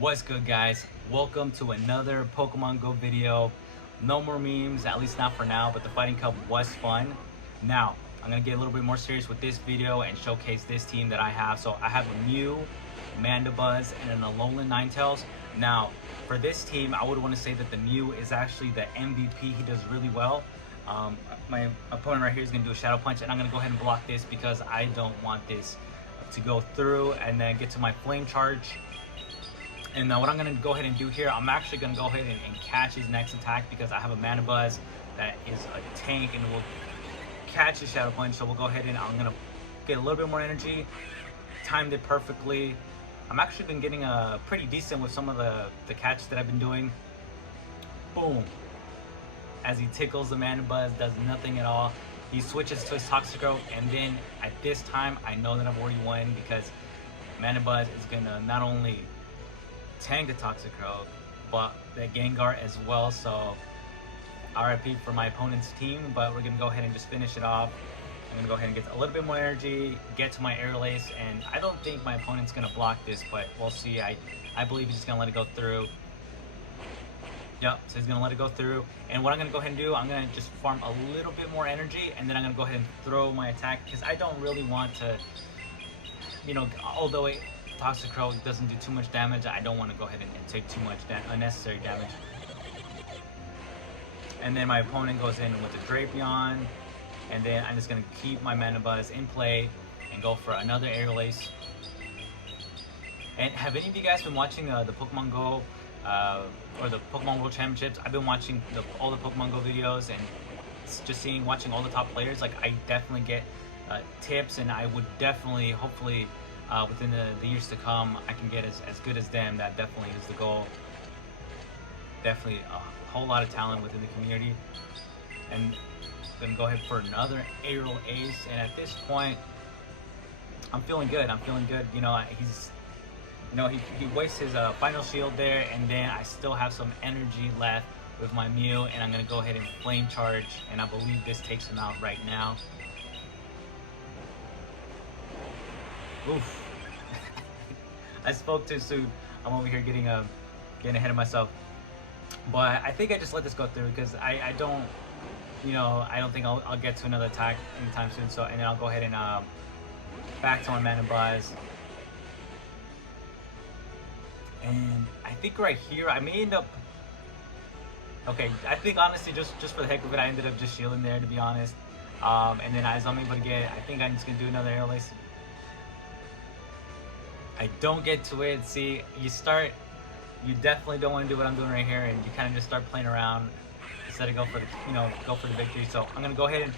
What's good, guys? Welcome to another Pokemon Go video. No more memes, at least not for now, but the Fighting Cup was fun. Now, I'm gonna get a little bit more serious with this video and showcase this team that I have. So I have a Mew, Mandibuzz, and an Alolan Ninetales. Now, for this team, I would want to say that the Mew is actually the MVP. He does really well. My opponent right here is gonna do a Shadow Punch, and I'm gonna go ahead and block this because I don't want this to go through and then get to my Flame Charge. And now what I'm going to go ahead and do here, I'm actually going to go ahead and catch his next attack because I have a Mandibuzz that is a tank and will catch his Shadow Punch. So we'll go ahead and I'm going to get a little bit more energy. Timed it perfectly. I'm actually been getting pretty decent with some of the catches that I've been doing. Boom. As he tickles the Mandibuzz, does nothing at all. He switches to his Toxicroak, and then at this time, I know that I've already won because Mandibuzz is going to not only tank the Toxicroak, but the Gengar as well. So RIP for my opponent's team, but we're gonna go ahead and just finish it off. I'm gonna go ahead and get a little bit more energy, get to my Aerial Ace, and I don't think my opponent's gonna block this, but we'll see. I believe he's just gonna let it go through. Yep, so he's gonna let it go through. And what I'm gonna go ahead and do, I'm gonna just farm a little bit more energy, and then I'm gonna go ahead and throw my attack because I don't really want to, although Toxicroak doesn't do too much damage, I don't want to go ahead and take too much unnecessary damage. And then my opponent goes in with a Drapion, and then I'm just going to keep my Mandibuzz in play and go for another Aerial Ace. And have any of you guys been watching the Pokemon Go or the Pokemon World Championships? I've been watching all the Pokemon Go videos and just watching all the top players. Like, I definitely get tips, and I would definitely, hopefully, within the years to come, I can get as good as them. That definitely is the goal. Definitely a whole lot of talent within the community. And I'm gonna go ahead for another Aerial Ace. And at this point, I'm feeling good. I'm feeling good. He wastes his final shield there, and then I still have some energy left with my Mew, and I'm gonna go ahead and Flame Charge, and I believe this takes him out right now. Oof. I spoke too soon. I'm over here getting ahead of myself. But I think I just let this go through because I don't think I'll get to another attack anytime soon. So, and then I'll go ahead and back to my Mandibuzz. And I think right here I may end up. Okay, I think honestly just for the heck of it, I ended up just shielding there, to be honest. And then as I'm able to get, I think I'm just gonna do another Aerial Ace. I don't get to it. See, you definitely don't want to do what I'm doing right here, and you kind of just start playing around instead of go for the victory. So I'm gonna go ahead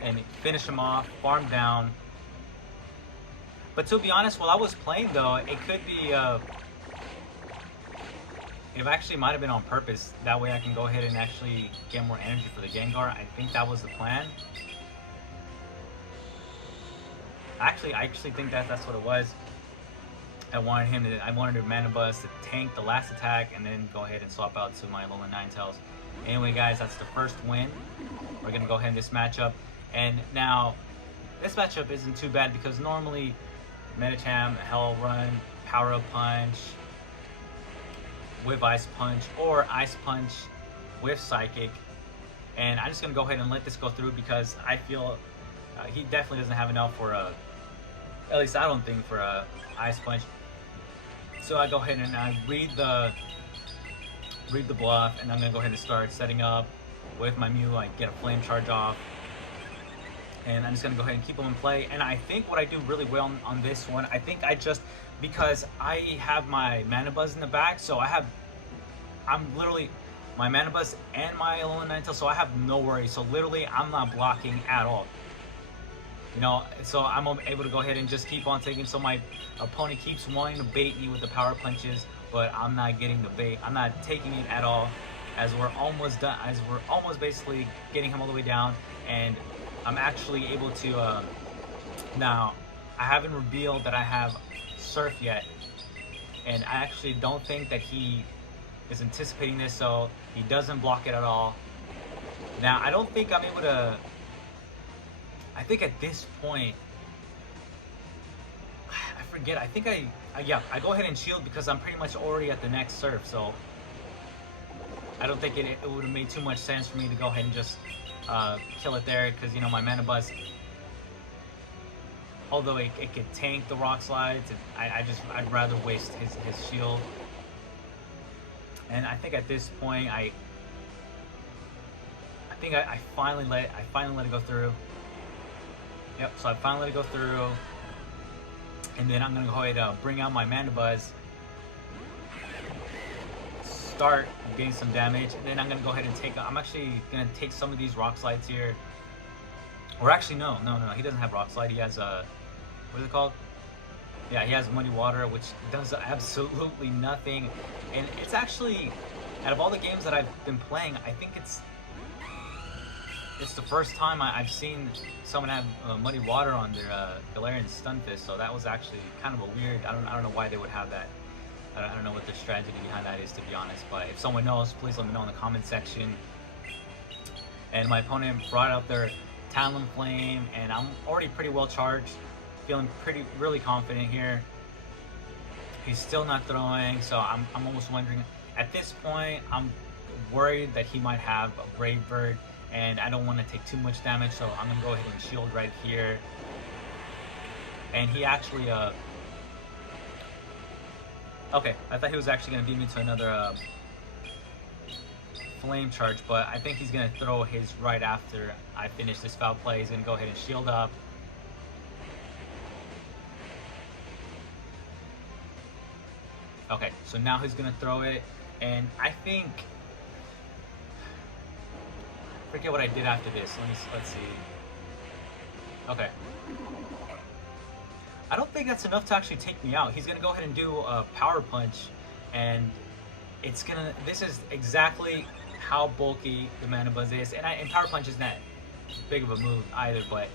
and finish him off, farm down. But to be honest, while I was playing though, it could be it actually might have been on purpose. That way I can go ahead and actually get more energy for the Gengar. I think that was the plan. Actually, I think that's what it was. I wanted a Mandibuzz to tank the last attack and then go ahead and swap out to my Alolan Ninetales. Anyway, guys, that's the first win. We're gonna go ahead in this matchup, and now this matchup isn't too bad because normally Medicham, Hell Run, Power Up Punch with Ice Punch, or Ice Punch with Psychic, and I'm just gonna go ahead and let this go through because I feel he definitely doesn't have enough for at least I don't think, for a Ice Punch. So I go ahead and I read the bluff, and I'm gonna go ahead and start setting up with my Mew. I get a Flame Charge off, and I'm just gonna go ahead and keep them in play. And I think what I do really well on this one, I think because I have my Mandibuzz in the back, so I'm literally my Mandibuzz and my Alolan Ninetales, so I have no worries. So literally, I'm not blocking at all. So I'm able to go ahead and just keep on taking. So my opponent keeps wanting to bait me with the power punches, but I'm not getting the bait. I'm not taking it at all. As we're almost done, basically getting him all the way down, and I'm actually able to. Now, I haven't revealed that I have Surf yet, and I actually don't think that he is anticipating this, so he doesn't block it at all. Now, I don't think I'm able to. I think at this point, I forget. I think I yeah, I go ahead and shield because I'm pretty much already at the next surf, so I don't think it would have made too much sense for me to go ahead and just kill it there, because you know my mana buzz, although it could tank the rock slides, I'd rather waste his shield. And I think at this point I finally let it go through. Yep, so I finally let it go through. And then I'm gonna go ahead and bring out my mana buzz, start getting some damage, and then I'm gonna go ahead and I'm actually gonna take some of these rock slides here. Or actually no, he doesn't have rock slide, he has what is it called? Yeah, he has Muddy Water, which does absolutely nothing. And it's actually, out of all the games that I've been playing, I think it's the first time I've seen someone have Muddy Water on their Galarian Stunfisk, so that was actually kind of a weird, I don't know why they would have that. I don't know what the strategy behind that is, to be honest, but if someone knows, please let me know in the comment section. And my opponent brought out their Talonflame, and I'm already pretty well charged, feeling really confident here. He's still not throwing, so I'm almost wondering, at this point, I'm worried that he might have a Brave Bird, and I don't want to take too much damage, so I'm gonna go ahead and shield right here. And he actually, okay, I thought he was actually gonna beat me to another flame charge, but I think he's gonna throw his right after I finish this foul play. He's gonna go ahead and shield up. Okay, so now he's gonna throw it, and I think, I forget what I did after this. Let's see. Okay. I don't think that's enough to actually take me out. He's gonna go ahead and do a power punch, and this is exactly how bulky the mana buzz is, and power punch is not big of a move either, but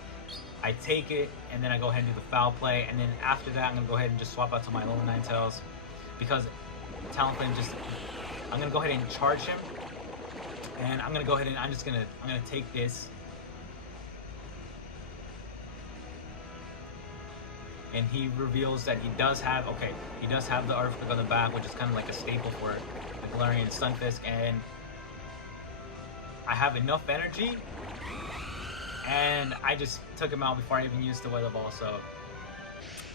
I take it, and then I go ahead and do the foul play, and then after that I'm gonna go ahead and just swap out to my Alolan Ninetales, because Talonflame I'm gonna go ahead and charge him, and I'm gonna go ahead and I'm gonna take this, and he reveals that he does have the Earthquake on the back, which is kind of like a staple for the Galarian Stunfisk, and I have enough energy, and I just took him out before I even used the Weather Ball. So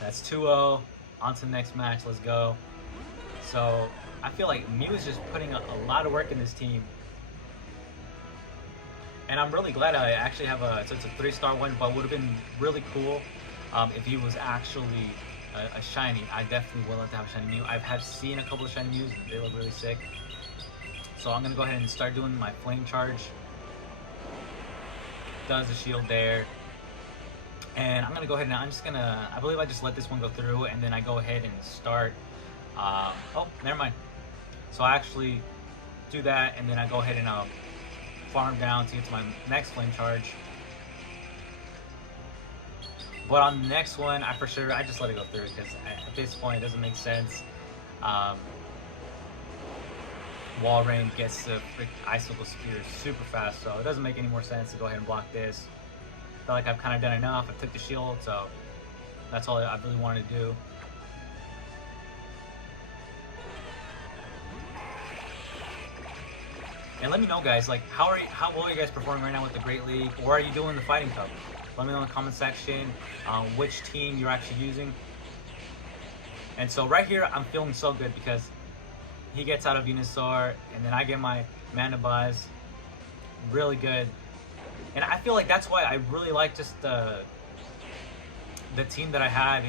that's 2-0. On to the next match. Let's go. So I feel like Mew is just putting a lot of work in this team, and I'm really glad I actually have so it's a 3-star one, but would have been really cool if he was actually a shiny. I definitely would love to have a shiny Mew. I've seen a couple of shiny Mews, and they look really sick. So I'm gonna go ahead and start doing my flame charge. Does the shield there, and I'm gonna go ahead and I believe I just let this one go through, and then I go ahead and start. Oh, never mind. So I actually do that, and then I go ahead and farm down to get to my next flame charge. But on the next one, I just let it go through, because at this point it doesn't make sense. Wall Rain gets the Icicle Spear super fast, so it doesn't make any more sense to go ahead and block this. I feel like I've kind of done enough. I took the shield, so that's all I really wanted to do. And let me know, guys, like how well are you guys performing right now with the Great League, or are you doing the Fighting Cup? Let me know in the comment section which team you're actually using. And so right here, I'm feeling so good because he gets out of Venusaur, and then I get my Mana Buzz. Really good. And I feel like that's why I really like just the team that I have.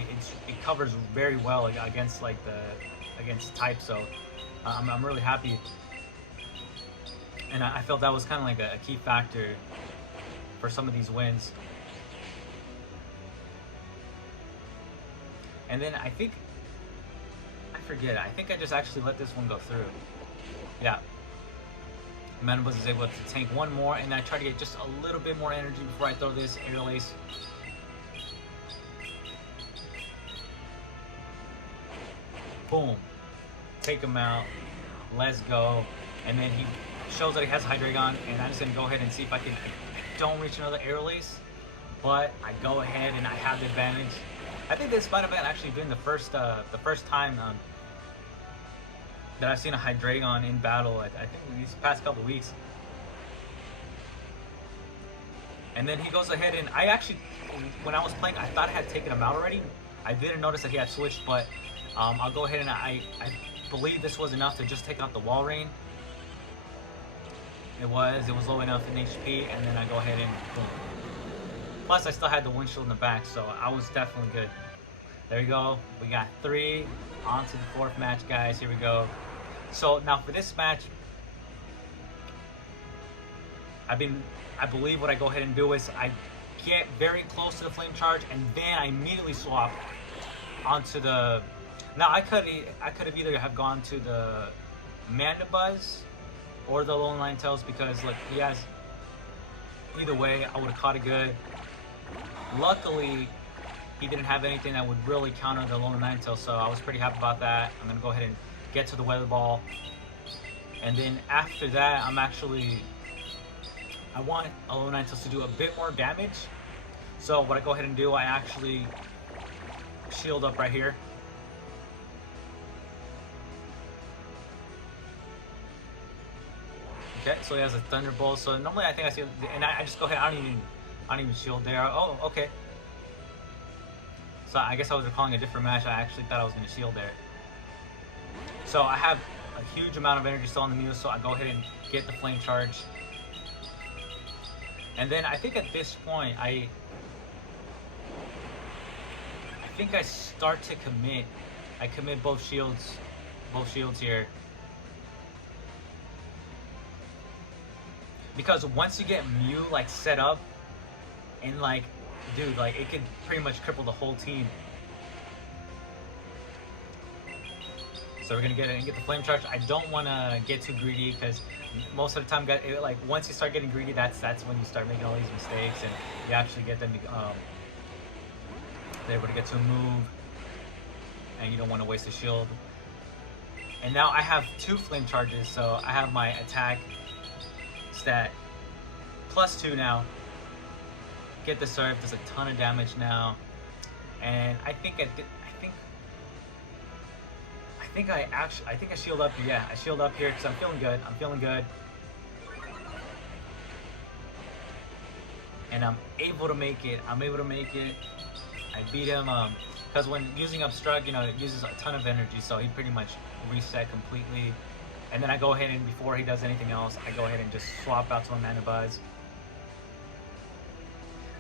It covers very well against against type, so I'm really happy. And I felt that was kind of like a key factor for some of these wins. And then I think I just actually let this one go through. Yeah. Mana Buzz is able to tank one more, and I try to get just a little bit more energy before I throw this Aerial Ace. Boom. Take him out. Let's go. And then he shows that he has Hydreigon, and I'm just going to go ahead and see if I don't reach another Aerial Ace, but I go ahead and I have the advantage. I think this might have been actually been the first time that I've seen a Hydreigon in battle. I think these past couple weeks. And then he goes ahead, and I actually, when I was playing, I thought I had taken him out already. I didn't notice that he had switched, but I'll go ahead and I believe this was enough to just take out the wall rain. It was low enough in HP, and then I go ahead and boom. Plus, I still had the windshield in the back, so I was definitely good. There you go. We got 3. On to the 4th match, guys. Here we go. So now for this match, I believe what I go ahead and do is I get very close to the flame charge, and then I immediately swap onto the. Now I could have either have gone to the Mandibuzz or the Lone Ninetales, because look, he has. Either way, I would have caught it good. Luckily, he didn't have anything that would really counter the Lone Ninetales, so I was pretty happy about that. I'm gonna go ahead and get to the Weather Ball, and then after that, I want a Lone Ninetales to do a bit more damage. So what I go ahead and do, I actually shield up right here. Okay, so he has a Thunderbolt. So normally I think I see, and I just go ahead. I don't even shield there. Oh, okay. So I guess I was recalling a different match. I actually thought I was going to shield there. So I have a huge amount of energy still on the Mew, so I go ahead and get the Flame Charge. And then I think at this point, I think I start to commit. I commit both shields here. Because once you get Mew like set up, and like, dude, like it could pretty much cripple the whole team. So we're gonna get it and get the Flame Charge. I don't want to get too greedy, because most of the time, like once you start getting greedy, that's when you start making all these mistakes, and you actually get them. They're able to get to a move, and you don't want to waste a shield. And now I have 2 Flame Charges, so I have my attack stat +2 now. Get the Surf, does a ton of damage now, and I think I shield up. Yeah, I shield up here because I'm feeling good. And I'm able to make it. I beat him because when using Obstruct, you know, it uses a ton of energy, so he pretty much reset completely. And then I go ahead and before he does anything else, I go ahead and just swap out to a Mandibuzz.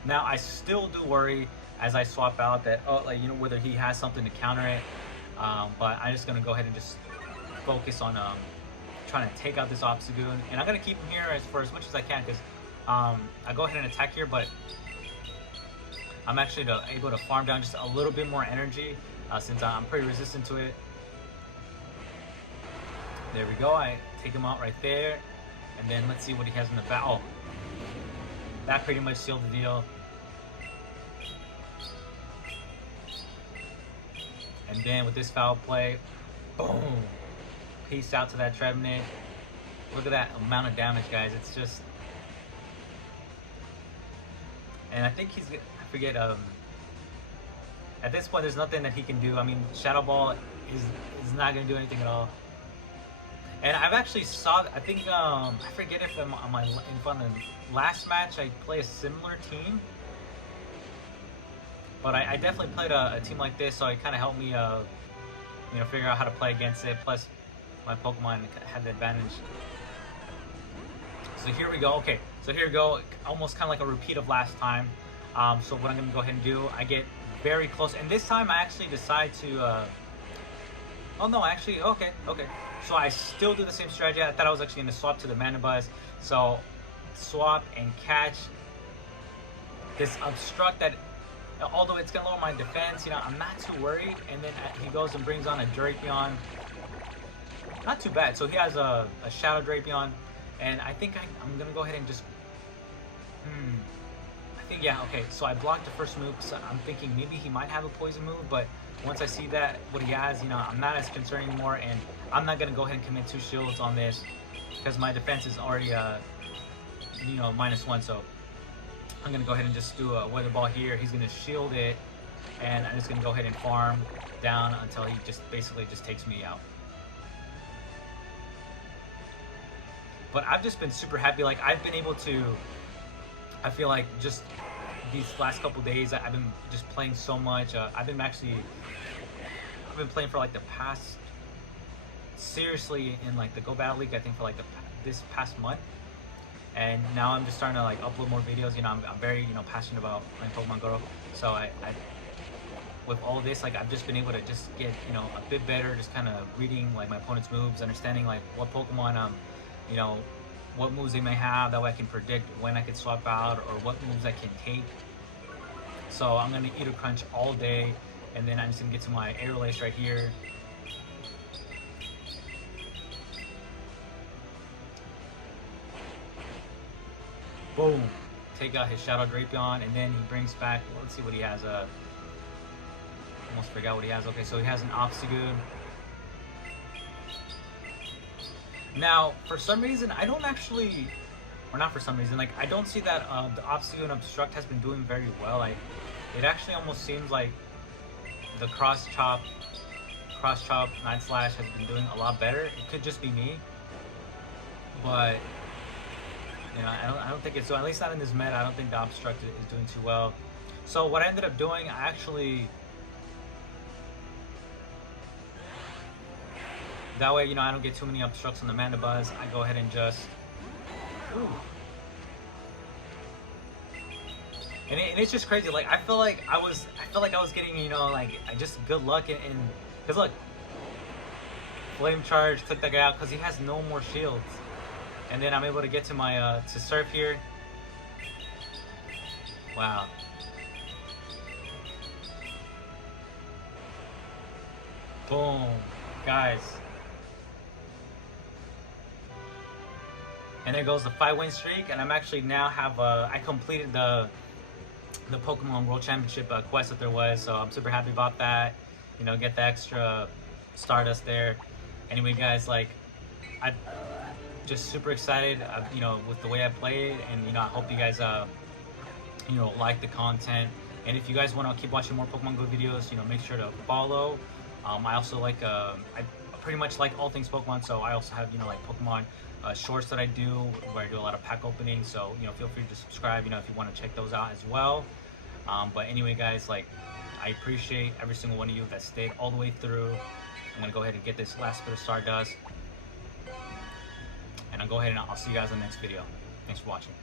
Now I still do worry as I swap out that like, you know, whether he has something to counter it. But I'm just gonna go ahead and just focus on trying to take out this Obstagoon, and I'm gonna keep him here for as much as I can, because I go ahead and attack here, but I'm actually able to farm down just a little bit more energy since I'm pretty resistant to it. There we go. I take him out right there, and then let's see what he has in the back. Oh, that pretty much sealed the deal. And then with this foul play, boom! Peace out to that Trevenant. Look at that amount of damage, guys. It's just... And I think he's... I forget... At this point, there's nothing that he can do. I mean, Shadow Ball is not going to do anything at all. And I've actually saw... I think... I forget if I'm on the last match I play a similar team. But I definitely played a team like this, so it kind of helped me, you know, figure out how to play against it. Plus, my Pokemon had the advantage. So here we go. Okay, so here we go. Almost kind of like a repeat of last time. So what I'm going to go ahead and do, I get very close. And this time I actually decide to... Oh, no, actually, okay. So I still do the same strategy. I thought I was actually going to swap to the Mandibuzz. So swap and catch this Obstruct that... Although it's going to lower my defense, you know, I'm not too worried. And then he goes and brings on a Drapion. Not too bad. So he has a Shadow Drapion. And I think I'm going to go ahead and just... I think, yeah, okay. So I blocked the first move. So I'm thinking maybe he might have a poison move. But once I see that, what he has, you know, I'm not as concerned anymore. And I'm not going to go ahead and commit 2 shields on this, because my defense is already, you know, -1. So I'm going to go ahead and just do a Weather Ball here. He's going to shield it. and I'm just gonna go ahead and farm down until he just basically just takes me out. But I've just been super happy. Like, I've been able to, I feel like just these last couple days I've been just playing so much. I've been playing for like the past, seriously, in like the Go Battle League, I think for like this past month. And now I'm just starting to like upload more videos. You know, I'm very, you know, passionate about playing Pokemon Go. So I with all this, like, I've just been able to just get, you know, a bit better, just kind of reading like my opponent's moves, understanding like what Pokemon you know, what moves they may have. That way I can predict when I can swap out or what moves I can take. So I'm gonna eat a crunch all day, and then I'm just gonna get to my air lace right here. Boom! Take out his Shadow Drapion, and then he brings back. Let's see what he has. Almost forgot what he has. Okay, so he has an Obstagoon. Now, for some reason, I don't actually, or not for some reason, like, I don't see that the Obstagoon Obstruct has been doing very well. It actually almost seems like the Cross Chop Night Slash has been doing a lot better. It could just be me, but you know, I don't think it's so. At least not in this meta. I don't think the Obstruct is doing too well. So what I ended up doing, I actually. That way, you know, I don't get too many obstructs on the Mandibuzz. I go ahead and just... Ooh. And it's just crazy. Like, I feel like I was getting, you know, like, just good luck in... Because look, Flame Charge took that guy out because he has no more shields. And then I'm able to get to my, to Surf here. Wow. Boom. Guys. And there goes the 5-win streak, and I'm actually now have I completed the Pokemon World Championship quest that there was, so I'm super happy about that. You know, get the extra Stardust there. Anyway, guys, like, I'm just super excited, you know, with the way I played, and you know, I hope you guys you know, like the content. And if you guys want to keep watching more Pokemon Go videos, you know, make sure to follow. I also like I pretty much like all things Pokemon, so I also have, you know, like Pokemon shorts that I do where I do a lot of pack openings, so you know, feel free to subscribe, you know, if you want to check those out as well. But anyway, guys, like, I appreciate every single one of you that stayed all the way through. I'm gonna go ahead and get this last bit of Stardust, and I'll go ahead and I'll see you guys in the next video. Thanks for watching.